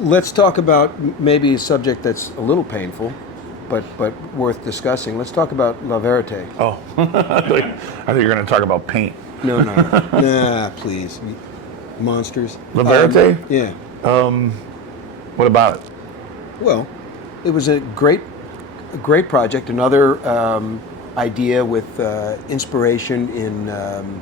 Let's talk about maybe a subject that's a little painful, but worth discussing. Let's talk about La Verete. Oh, I thought you were going to talk about paint. No, nah, please, monsters. La Verete? Yeah. What about it? Well, it was a great project. Another idea with inspiration in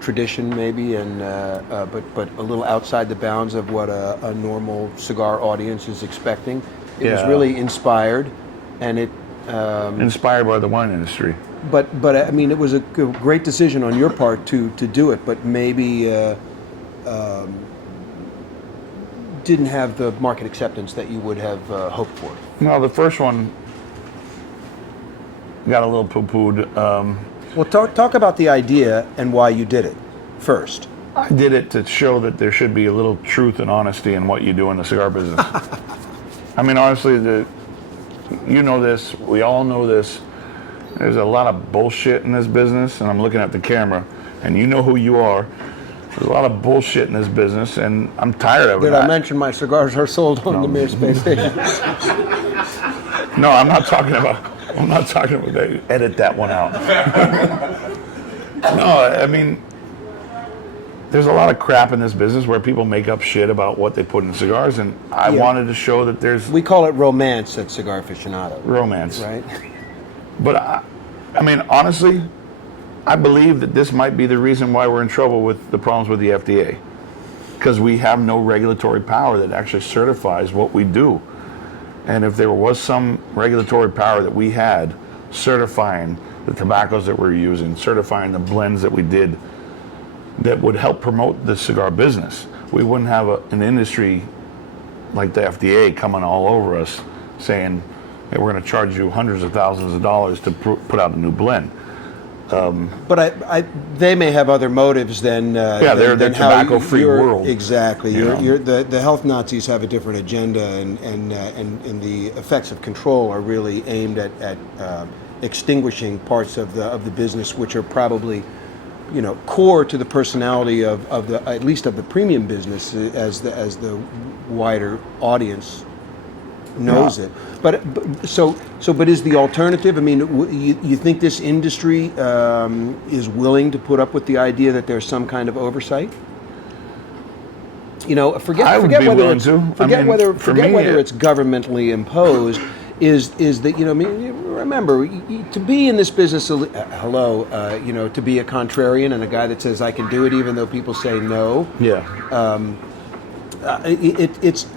tradition, maybe, and but a little outside the bounds of what a normal cigar audience is expecting. It was really inspired, and it inspired by the wine industry. But I mean, it was a great decision on your part to do it, but maybe didn't have the market acceptance that you would have hoped for. No, the first one got a little poo-pooed. Well, talk about the idea and why you did it first. I did it to show that there should be a little truth and honesty in what you do in the cigar business. I mean, honestly, you know this, we all know this. There's a lot of bullshit in this business, and I'm looking at the camera, and you know who you are. There's a lot of bullshit in this business, and I'm tired of it. Did I mention my cigars are sold on the Mir Space Station? No, I'm not talking about that. Edit that one out. No, I mean, there's a lot of crap in this business where people make up shit about what they put in cigars, and I wanted to show that there's... We call it romance at Cigar Aficionado. Romance. Right? But, I mean, honestly, I believe that this might be the reason why we're in trouble with the problems with the FDA. Because we have no regulatory power that actually certifies what we do. And if there was some regulatory power that we had certifying the tobaccos that we're using, certifying the blends that we did, that would help promote the cigar business, we wouldn't have an industry like the FDA coming all over us saying, hey, we're going to charge you hundreds of thousands of dollars to put out a new blend. But they may have other motives than they're the tobacco-free world. Exactly. The health Nazis have a different agenda, and the effects of control are really aimed at extinguishing parts of the business which are probably, core to the personality of the, at least of the premium business, as the wider audience knows it. But is the alternative? I mean, you think this industry is willing to put up with the idea that there's some kind of oversight? Forget whether it's governmentally imposed. Is that remember, to be in this business? To be a contrarian and a guy that says I can do it even though people say no. Yeah.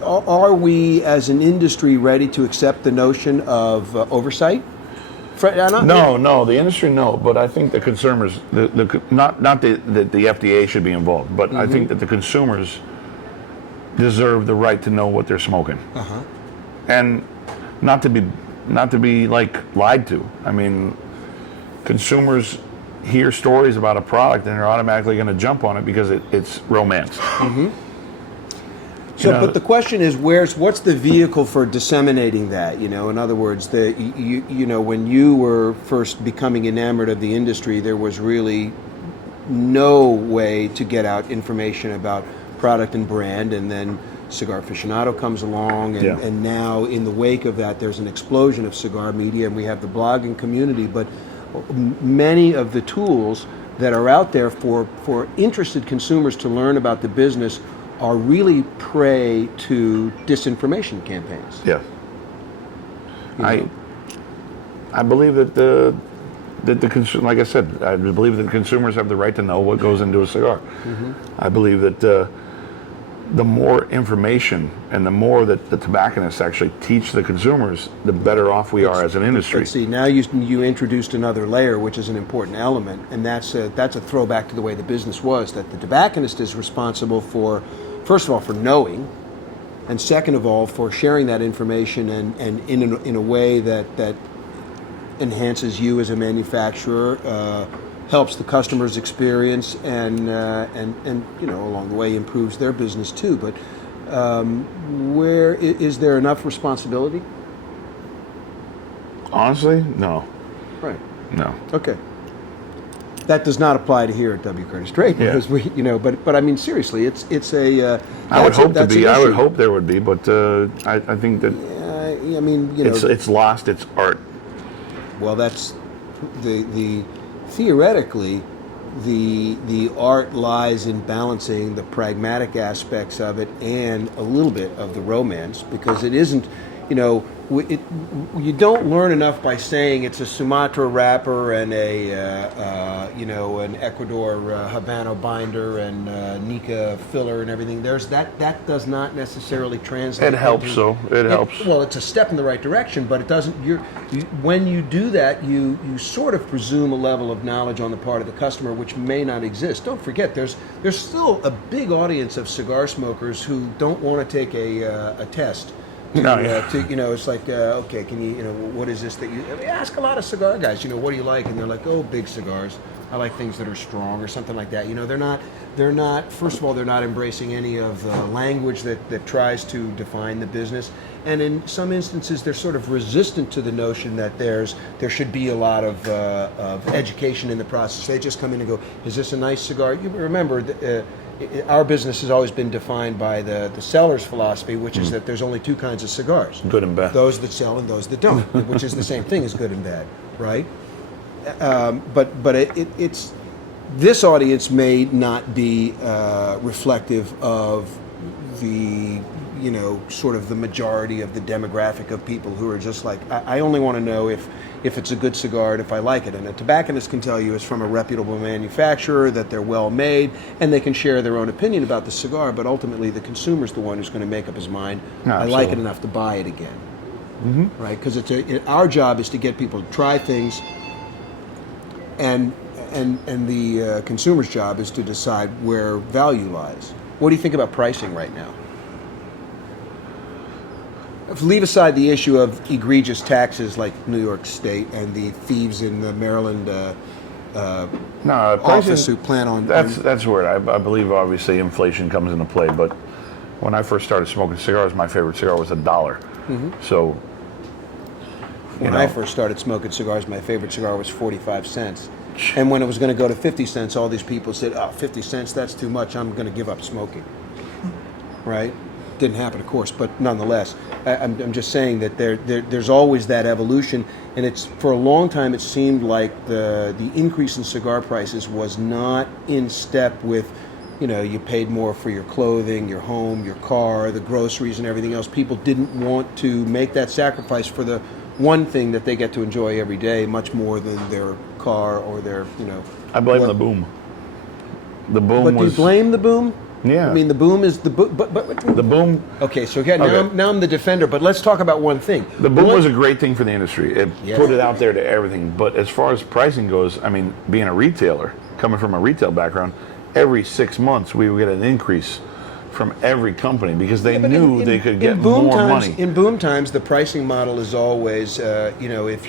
Are we as an industry ready to accept the notion of oversight? No, the industry no, but I think the consumers, not that the FDA should be involved, but I think that the consumers deserve the right to know what they're smoking, and not to be like lied to. I mean, consumers hear stories about a product and they're automatically going to jump on it because it's romance. So, but the question is, what's the vehicle for disseminating that? In other words, when you were first becoming enamored of the industry, there was really no way to get out information about product and brand, and then Cigar Aficionado comes along, and now in the wake of that, there's an explosion of cigar media, and we have the blogging community. But many of the tools that are out there for interested consumers to learn about the business are really prey to disinformation campaigns. Yeah. I believe that like I said, I believe that the consumers have the right to know what goes into a cigar. I believe that the more information and the more that the tobacconists actually teach the consumers, the better off we are as an industry. But see, now you introduced another layer, which is an important element, and that's a throwback to the way the business was, that the tobacconist is responsible for, first of all, for knowing, and second of all, for sharing that information and in a way that enhances you as a manufacturer, helps the customer's experience, and along the way improves their business too. But where is there enough responsibility? Honestly, no. Right. No. Okay. That does not apply to here at W. Curtis Drake Yeah. because we, but I mean seriously, it's a. I would hope to be. I would issue. hope there would be, but I think that I mean, it's lost its art. well, that's the theoretically, the art lies in balancing the pragmatic aspects of it and a little bit of the romance, because it isn't, you don't learn enough by saying it's a Sumatra wrapper and an Ecuador Habano binder and Nika filler and everything. There's that does not necessarily translate. It helps, though. It helps. Well, it's a step in the right direction, but it doesn't. When you do that, you sort of presume a level of knowledge on the part of the customer which may not exist. Don't forget, there's still a big audience of cigar smokers who don't want to take a test. It's like, okay, can you, what is this that you ask a lot of cigar guys, what do you like? And they're like, oh, big cigars. I like things that are strong or something like that. They're not, first of all, they're not embracing any of the language that tries to define the business. And in some instances, they're sort of resistant to the notion that there should be a lot of education in the process. They just come in and go, is this a nice cigar? You remember, our business has always been defined by the seller's philosophy, which is that there's only two kinds of cigars. Good and bad. Those that sell and those that don't, which is the same thing as good and bad, right? But it's this audience may not be reflective of the sort of the majority of the demographic of people who are just like, I only want to know if it's a good cigar and if I like it. And a tobacconist can tell you it's from a reputable manufacturer, that they're well made, and they can share their own opinion about the cigar, but ultimately the consumer's the one who's going to make up his mind. I like it enough to buy it again. Mm-hmm. Right? Because our job is to get people to try things, and the consumer's job is to decide where value lies. What do you think about pricing right now? Leave aside the issue of egregious taxes like New York State and the thieves in the Maryland office who plan on... That's where I believe obviously inflation comes into play, but when I first started smoking cigars, my favorite cigar was $1. Mm-hmm. So... When I first started smoking cigars, my favorite cigar was 45 cents. And when it was going to go to 50 cents, all these people said, 50 cents, that's too much, I'm going to give up smoking. Right? Didn't happen, of course, but nonetheless, I'm just saying that there's always that evolution, and it's for a long time it seemed like the increase in cigar prices was not in step with, you paid more for your clothing, your home, your car, the groceries, and everything else. People didn't want to make that sacrifice for the one thing that they get to enjoy every day, much more than their car or their, I blame the boom. The boom But do you blame the boom? Yeah. I mean, the boom is the boom, but the boom. Okay, so again, now I'm the defender, but let's talk about one thing. The boom was a great thing for the industry. It put it out there to everything. But as far as pricing goes, I mean, being a retailer, coming from a retail background, every 6 months we would get an increase from every company because they knew they could get more money. In boom times, the pricing model is always, if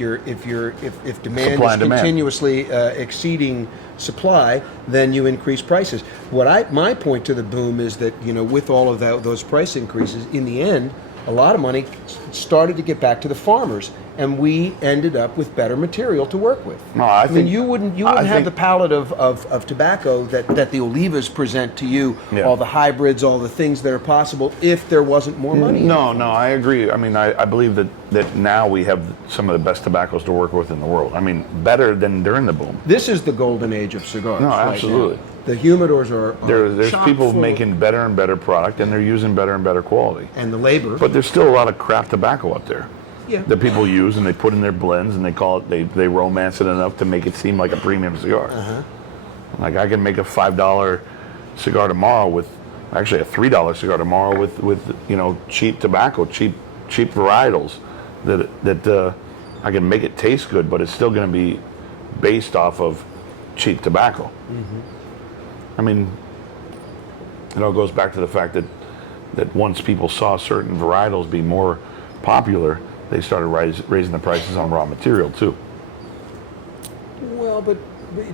demand is continuously exceeding supply, then you increase prices. My point to the boom is that with all of those price increases, in the end, a lot of money started to get back to the farmers, and we ended up with better material to work with. No, I mean, you wouldn't have the palette of tobacco that the Olivas present to you, all the hybrids, all the things that are possible, if there wasn't more money. No, I agree. I mean, I believe that now we have some of the best tobaccos to work with in the world. I mean, better than during the boom. This is the golden age of cigars. No, absolutely. Right now. The humidors are there's people making better and better product, and they're using better and better quality. And the labor. But there's still a lot of crap tobacco out there. Yeah. That people use and they put in their blends and they call it, they romance it enough to make it seem like a premium cigar. Uh-huh. Like I can make a $5 cigar tomorrow with, actually a $3 cigar tomorrow with cheap tobacco, cheap varietals that I can make it taste good, but it's still going to be based off of cheap tobacco. Mm-hmm. I mean, it all goes back to the fact that once people saw certain varietals be more popular, they started raising the prices on raw material too. Well, but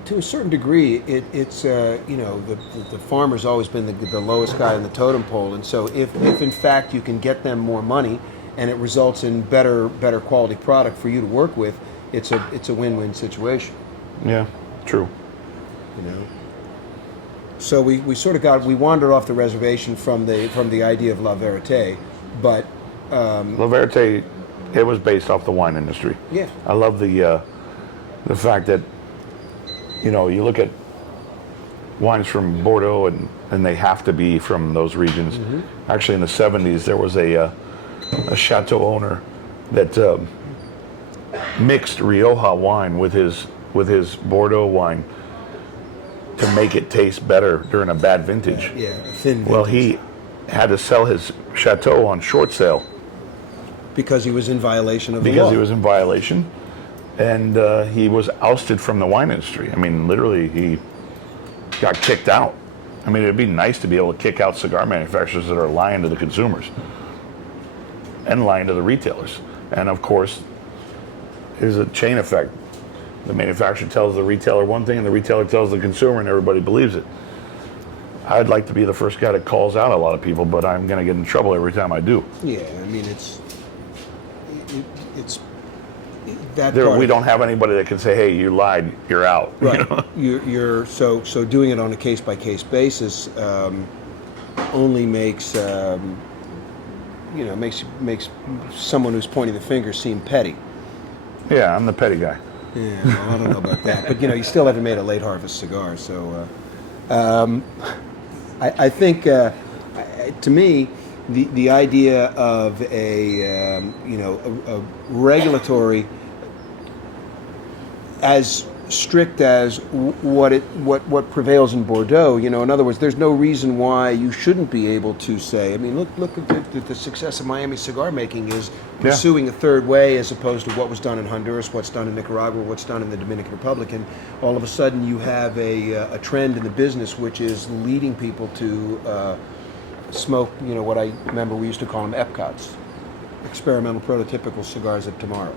to a certain degree, it's the farmer's always been the lowest guy in the totem pole, and so if in fact you can get them more money, and it results in better quality product for you to work with, it's a win-win situation. Yeah, true. You know. So we sort of we wandered off the reservation from the idea of La Verete, but La Verete, it was based off the wine industry. yeah, I love the fact that, you know, you look at wines from Bordeaux and they have to be from those regions. Actually, in the 70s, there was a chateau owner that mixed Rioja wine with his Bordeaux wine to make it taste better during a bad vintage. yeah, a thin. Well, vintage. he had to sell his chateau on short sale Because he was in violation of the law. because he was in violation, and he was ousted from the wine industry. I mean, literally, he got kicked out. I mean, it'd be nice to be able to kick out cigar manufacturers that are lying to the consumers and lying to the retailers. And of course, there's a chain effect. The manufacturer tells the retailer one thing, and the retailer tells the consumer, and everybody believes it. I'd like to be the first guy that calls out a lot of people, but I'm going to get in trouble every time I do. Yeah, I mean it's that There, part we of- don't have anybody that can say, "Hey, you lied, you're out." Right. You know? You're so doing it on a case by case basis only makes makes someone who's pointing the finger seem petty. Yeah, I'm the petty guy. Yeah, well, I don't know about that, but you still haven't made a late harvest cigar, so I think to me the idea of a regulatory as strict as what prevails in Bordeaux. In other words, there's no reason why you shouldn't be able to say. I mean, look at the success of Miami cigar making is pursuing a third way as opposed to what was done in Honduras, what's done in Nicaragua, what's done in the Dominican Republic, and all of a sudden you have a trend in the business which is leading people to smoke. What I remember we used to call them Epcots. Experimental prototypical cigars of tomorrow,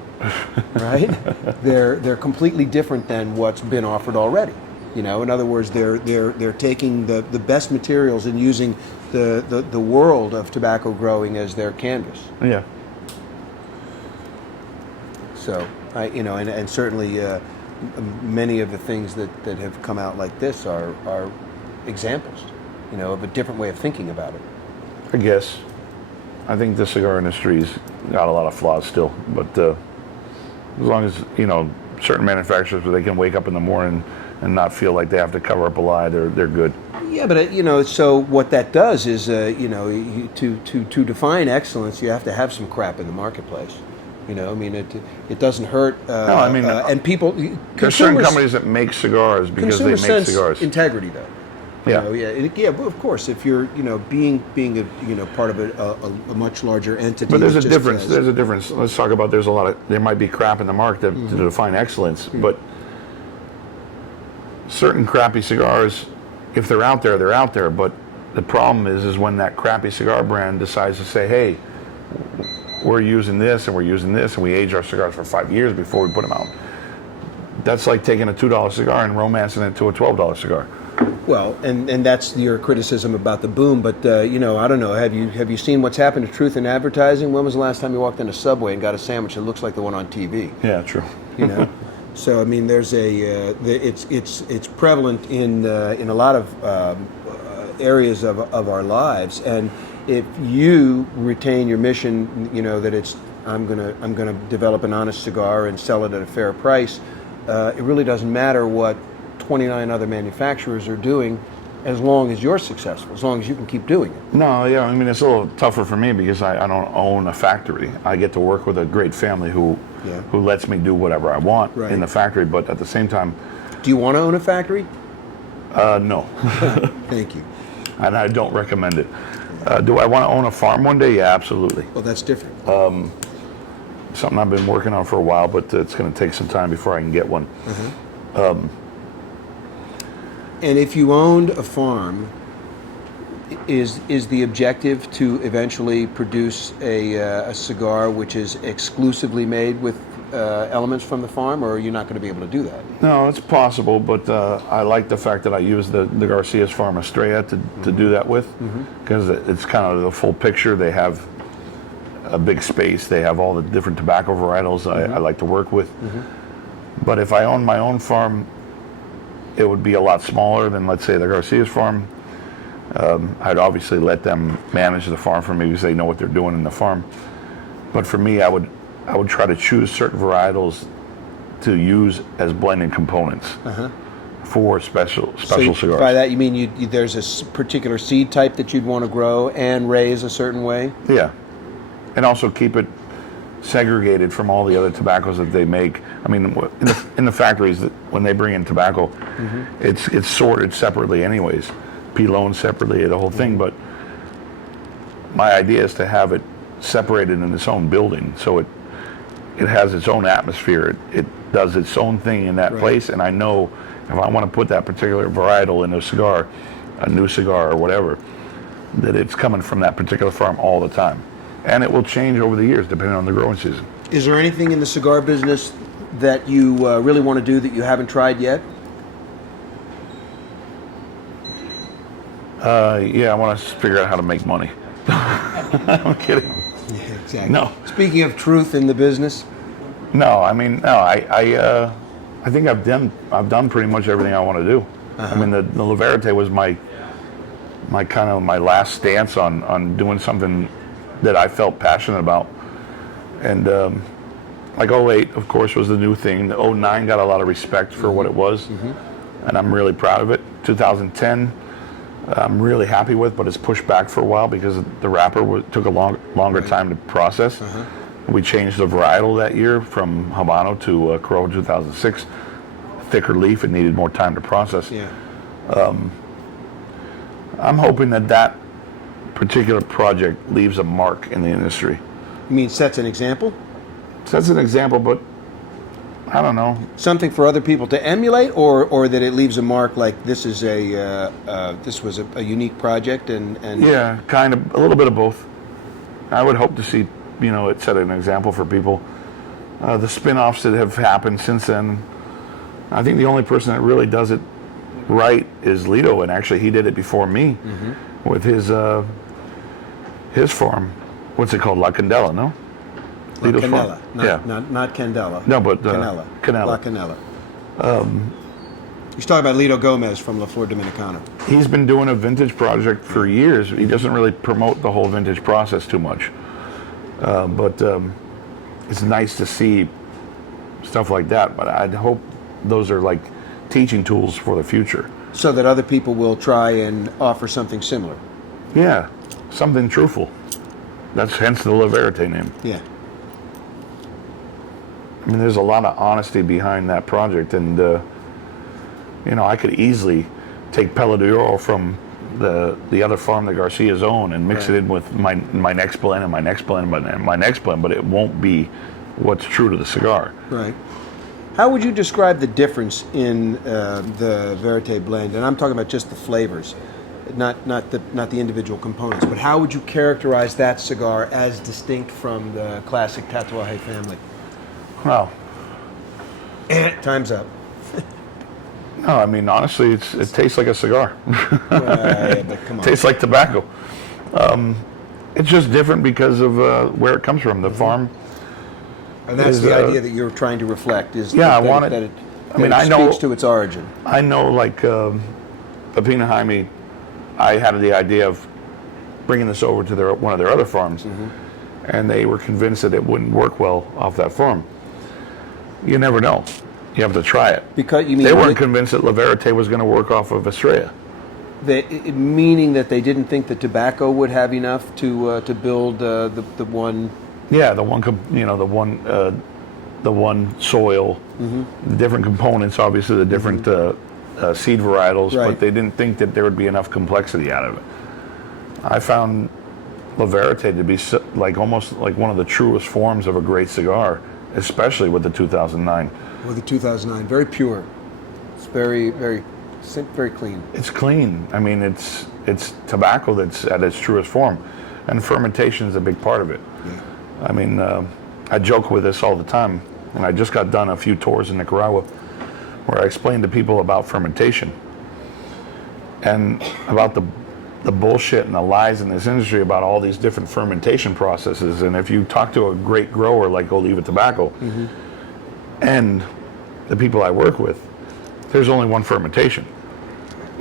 right? They're completely different than what's been offered already. In other words, they're taking the best materials and using the world of tobacco growing as their canvas. Yeah. So and certainly many of the things that have come out like this are examples, of a different way of thinking about it. I guess. I think the cigar industry's got a lot of flaws still, but as long as certain manufacturers, they can wake up in the morning and not feel like they have to cover up a lie, they're good. Yeah, but so what that does is to define excellence, you have to have some crap in the marketplace. It doesn't hurt. No, I mean, and people. There's certain companies that make cigars because they make sense cigars. Integrity, though. Yeah. Yeah. Well, of course, if you're, being a part of a much larger entity. But there's a that just difference. has- There's a difference. Let's talk about. There might be crap in the market to define excellence, but certain crappy cigars, if they're out there, they're out there. But the problem is when that crappy cigar brand decides to say, "Hey, we're using this and we're using this, and we age our cigars for 5 years before we put them out." That's like taking a $2 cigar and romancing it to a $12 cigar. Well, and that's your criticism about the boom, but I don't know. Have you seen what's happened to truth in advertising? When was the last time you walked in a Subway and got a sandwich that looks like the one on TV? Yeah, true. So I mean, there's it's prevalent in a lot of areas of our lives, and if you retain your mission, that it's I'm gonna develop an honest cigar and sell it at a fair price. It really doesn't matter what 29 other manufacturers are doing, as long as you're successful, as long as you can keep doing it. No, yeah, I mean, it's a little tougher for me because I don't own a factory. I get to work with a great family who lets me do whatever I want in the factory, but at the same time... Do you want to own a factory? No. Thank you. And I don't recommend it. Do I want to own a farm one day? Yeah, absolutely. Well, that's different. Something I've been working on for a while, but it's going to take some time before I can get one. And if you owned a farm, is the objective to eventually produce a cigar which is exclusively made with elements from the farm, or are you not going to be able to do that? No, it's possible, but I like the fact that I use the Garcia's Farm Estrella to do that with, because it's kind of the full picture. They have a big space. They have all the different tobacco varietals I like to work with. But if I own my own farm, it would be a lot smaller than, let's say, the Garcia's farm. I'd obviously let them manage the farm for me because they know what they're doing in the farm. But for me, I would try to choose certain varietals to use as blending components for special cigars. By that you mean there's a particular seed type that you'd want to grow and raise a certain way? Yeah, and also keep it segregated from all the other tobaccos that they make. I mean, in the factories, that when they bring in tobacco, it's sorted separately anyways, Pilon separately, the whole thing. But my idea is to have it separated in its own building, so it has its own atmosphere. It does its own thing in that place, and I know if I want to put that particular varietal in a cigar, a new cigar or whatever, that it's coming from that particular farm all the time. And it will change over the years depending on the growing season. Is there anything in the cigar business that you really want to do that you haven't tried yet? Yeah, I want to figure out how to make money. I'm kidding. Yeah, exactly. No. Speaking of truth in the business? No, I mean, no, I think I've done pretty much everything I want to do. I mean, the Verete was my last stance on doing something that I felt passionate about. And like 08, of course, was the new thing. The 09 got a lot of respect for what it was, and I'm really proud of it. 2010, I'm really happy with, but it's pushed back for a while because the wrapper took a longer time to process. We changed the varietal that year from Habano to Corojo 2006. Thicker leaf, it needed more time to process. Yeah. I'm hoping that particular project leaves a mark in the industry. You mean sets an example? Sets an example, but I don't know. Something for other people to emulate, or that it leaves a mark like this is this was a unique project and Yeah, kind of, a little bit of both. I would hope to see, it set an example for people. The spin-offs that have happened since then, I think the only person that really does it right is Lido, and actually he did it before me with his farm. What's it called? La Candela, no? Lido's Canela, farm. not Candela. No, but Canela. Canela. La Canela. He's talking about Lido Gomez from La Flor Dominicana. He's been doing a vintage project for years. He doesn't really promote the whole vintage process too much. But it's nice to see stuff like that. But I'd hope those are like teaching tools for the future. So that other people will try and offer something similar. Yeah, something truthful. That's hence the La Verete name. Yeah. I mean, there's a lot of honesty behind that project, and I could easily take Pelo de Oro from the other farm that Garcia's own and mix it in with my next blend and my next blend and my next blend, but it won't be what's true to the cigar. Right. How would you describe the difference in the Verete blend? And I'm talking about just the flavors, not the individual components. But how would you characterize that cigar as distinct from the classic Tatuaje family? Well, Time's up. no, I mean, honestly, it tastes like a cigar. Yeah, but come on. Tastes like tobacco. It's just different because of where it comes from. The farm. And that's is, the idea that you're trying to reflect is Yeah, I that, want it. that it, I mean, that I it know speaks to its origin. I know, like Pepina Jaime, I had the idea of bringing this over to one of their other farms, and they were convinced that it wouldn't work well off that farm. You never know. You have to try it. Because you mean They weren't convinced that La Verete was going to work off of Estrella. meaning that they didn't think the tobacco would have enough to build the one. Yeah, the one soil, the different components, obviously the different seed varietals, Right. but they didn't think that there would be enough complexity out of it. I found La Verete to be almost like one of the truest forms of a great cigar, especially with the 2009. With the 2009, very pure. It's very, very, very clean. It's clean. I mean, it's tobacco that's at its truest form, and fermentation is a big part of it. Yeah. I mean, I joke with this all the time, and I just got done a few tours in Nicaragua where I explained to people about fermentation and about the bullshit and the lies in this industry about all these different fermentation processes. And if you talk to a great grower like Oliva Tobacco and the people I work with, there's only one fermentation.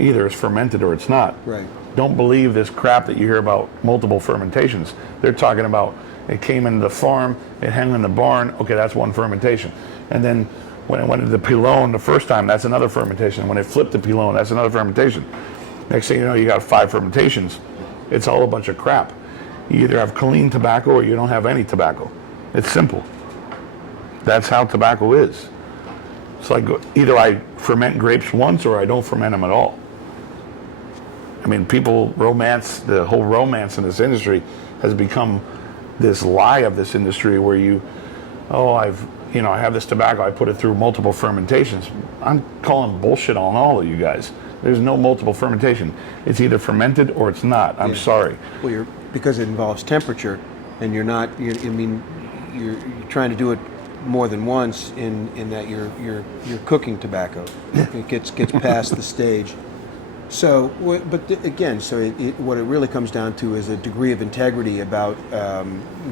Either it's fermented or it's not. Right. Don't believe this crap that you hear about multiple fermentations. They're talking about it came into the farm, it hung in the barn, okay, that's one fermentation. And then when it went into the pilon the first time, that's another fermentation. When it flipped the pilon, that's another fermentation. Next thing you know, you got 5 fermentations. It's all a bunch of crap. You either have clean tobacco or you don't have any tobacco. It's simple. That's how tobacco is. It's like either I ferment grapes once or I don't ferment them at all. I mean, people romance, the whole romance in this industry has become this lie of this industry where I have this tobacco, I put it through multiple fermentations. I'm calling bullshit on all of you guys. There's no multiple fermentation. It's either fermented or it's not. I'm sorry. Well, because it involves temperature, and you're trying to do it more than once in that you're cooking tobacco. It gets past the stage. So, again, what it really comes down to is a degree of integrity about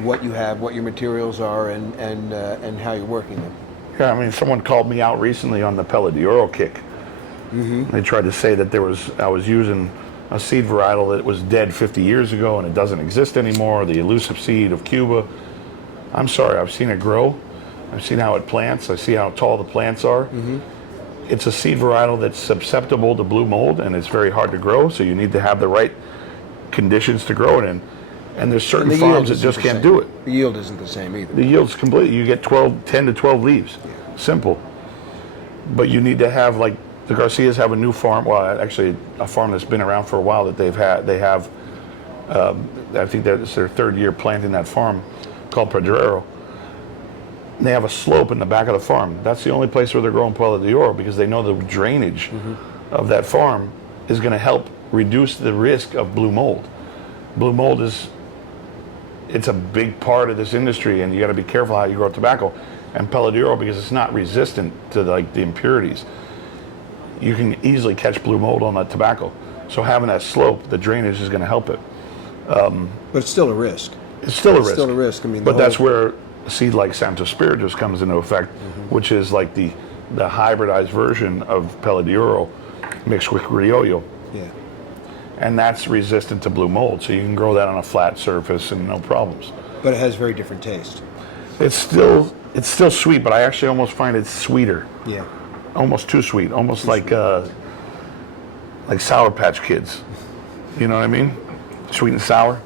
what you have, what your materials are, and how you're working them. Yeah, I mean, someone called me out recently on the Pelladero kick. Mm-hmm. They tried to say that I was using a seed varietal that was dead 50 years ago and it doesn't exist anymore, the elusive seed of Cuba. I'm sorry, I've seen it grow. I've seen how it plants. I see how tall the plants are. Mm-hmm. It's a seed varietal that's susceptible to blue mold, and it's very hard to grow, so you need to have the right conditions to grow it in. And there's certain farms that just can't do it. The yield isn't the same either. The yield's completely, you get 10 to 12 leaves. Yeah. Simple. But you need to have, like, the Garcias have a new farm, well, actually a farm that's been around for a while that they have, I think that's their 3rd year planting that farm, called Terroir. They have a slope in the back of the farm. That's the only place where they're growing Pueblo de Oro because they know the drainage of that farm is going to help reduce the risk of blue mold. Blue mold it's a big part of this industry, and you got to be careful how you grow tobacco. And Pueblo de Oro, because it's not resistant to the impurities, you can easily catch blue mold on that tobacco. So having that slope, the drainage is going to help it. But it's still a risk. It's still a risk. Still a risk. I mean, but that's where a seed like Santo Spiritus comes into effect, which is like the hybridized version of Pueblo de Oro mixed with Criollo. Yeah. And that's resistant to blue mold, so you can grow that on a flat surface and no problems. But it has very different taste. It's still sweet, but I actually almost find it sweeter. Yeah. Almost too sweet, almost like Sour Patch Kids. You know what I mean? Sweet and sour.